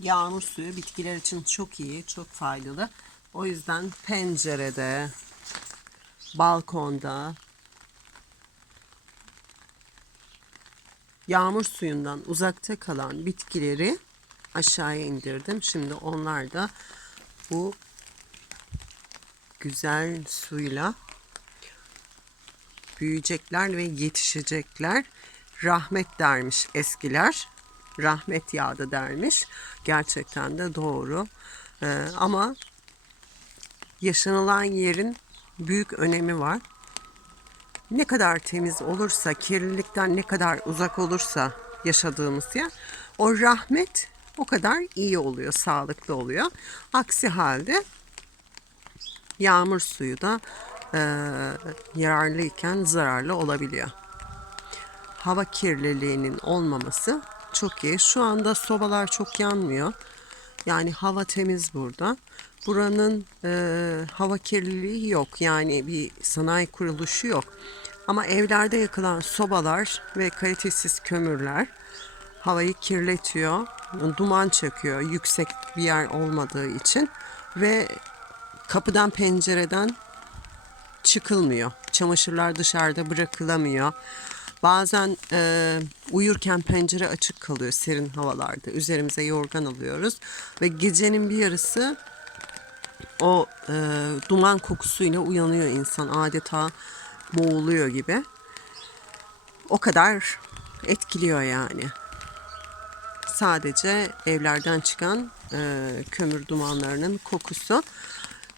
yağmur suyu bitkiler için çok iyi, çok faydalı. O yüzden pencerede, balkonda yağmur suyundan uzakta kalan bitkileri aşağıya indirdim. Şimdi onlar da bu güzel suyla büyüyecekler ve yetişecekler. Rahmet dermiş eskiler. Rahmet yağdı dermiş. Gerçekten de doğru. Ee, ama yaşanılan yerin büyük önemi var. Ne kadar temiz olursa, kirlilikten ne kadar uzak olursa yaşadığımız yer, o rahmet o kadar iyi oluyor, sağlıklı oluyor. Aksi halde yağmur suyu da e, yararlıyken zararlı olabiliyor. Hava kirliliğinin olmaması çok iyi. Şu anda sobalar çok yanmıyor. Yani hava temiz burada. Buranın e, hava kirliliği yok. Yani bir sanayi kuruluşu yok. Ama evlerde yakılan sobalar ve kalitesiz kömürler havayı kirletiyor. Duman çöküyor yüksek bir yer olmadığı için ve kapıdan pencereden çıkılmıyor. Çamaşırlar dışarıda bırakılamıyor. Bazen e, uyurken pencere açık kalıyor serin havalarda. Üzerimize yorgan alıyoruz ve gecenin bir yarısı o e, duman kokusuyla uyanıyor insan adeta boğuluyor gibi. O kadar etkiliyor yani. Sadece evlerden çıkan e, kömür dumanlarının kokusu.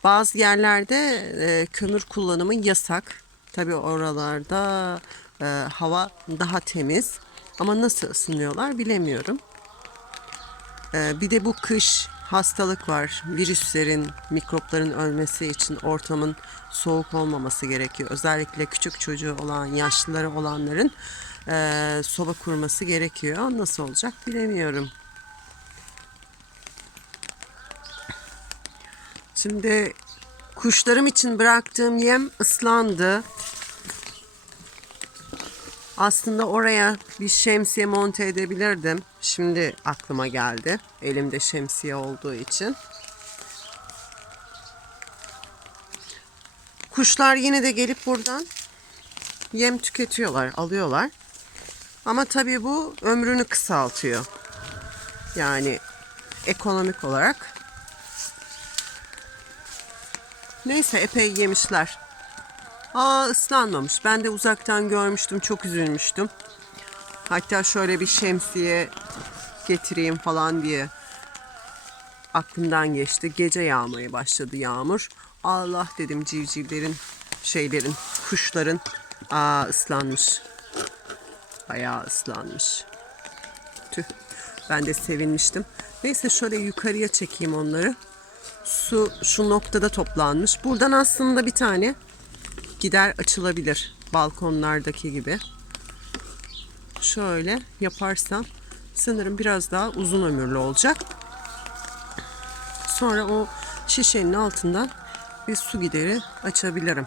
Bazı yerlerde e, kömür kullanımı yasak. Tabi oralarda e, hava daha temiz. Ama nasıl ısınıyorlar bilemiyorum. E, bir de bu kış hastalık var. Virüslerin, mikropların ölmesi için ortamın soğuk olmaması gerekiyor. Özellikle küçük çocuğu olan, yaşlıları olanların e, soba kurması gerekiyor. Nasıl olacak bilemiyorum. Şimdi kuşlarım için bıraktığım yem ıslandı. Aslında oraya bir şemsiye monte edebilirdim. Şimdi aklıma geldi. Elimde şemsiye olduğu için. Kuşlar yine de gelip buradan yem tüketiyorlar, alıyorlar. Ama tabii bu ömrünü kısaltıyor. Yani ekonomik olarak. Neyse epey yemişler. Aa ıslanmamış. Ben de uzaktan görmüştüm. Çok üzülmüştüm. Hatta şöyle bir şemsiye getireyim falan diye aklımdan geçti. Gece yağmaya başladı yağmur. Allah dedim civcivlerin, şeylerin, kuşların aa ıslanmış. Bayağı ıslanmış. Tüh. Ben de sevinmiştim. Neyse şöyle yukarıya çekeyim onları. Su şu noktada toplanmış. Buradan aslında bir tane gider açılabilir. Balkonlardaki gibi. Şöyle yaparsam sanırım biraz daha uzun ömürlü olacak. Sonra o şişenin altından bir su gideri açabilirim.